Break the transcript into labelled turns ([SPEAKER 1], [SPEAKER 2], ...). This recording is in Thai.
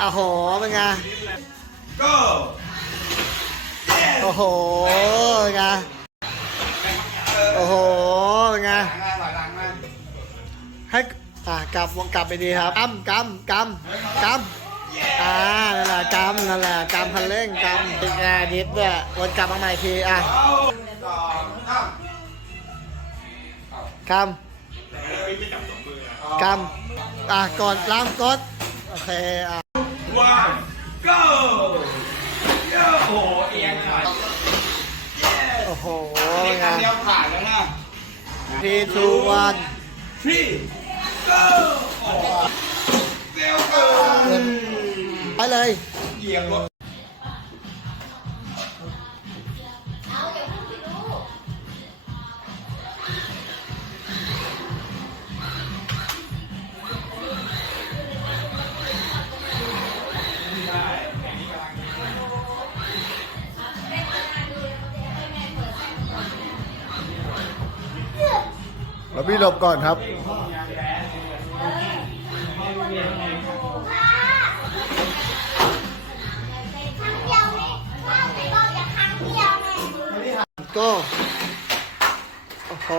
[SPEAKER 1] โอ้โห เป็นไง โอ้โหไงโอ้โหเป็นไงให้กลับวงกลับไปดีครับกำกำกำกำอ่า นั่นแหละกำนั่นแหละกำพันเร่งกำติดแอร์ดิฟดีวยวนกลับมาใหม่ทีอ่ะก
[SPEAKER 2] ำ
[SPEAKER 1] กำอ่ะก่อนล้างก๊อตโอเคอ่ะ
[SPEAKER 2] one, go! โอ้โหเอียงหน่อย
[SPEAKER 1] โอ้โหนี่คันเ
[SPEAKER 2] ดียวผ่านแล้วนะ
[SPEAKER 1] three two one
[SPEAKER 2] three go เซลเกอร์ไปเลยเหยียบ
[SPEAKER 3] ราพี่ลบก่อนครับ
[SPEAKER 1] ก็ โอ้โห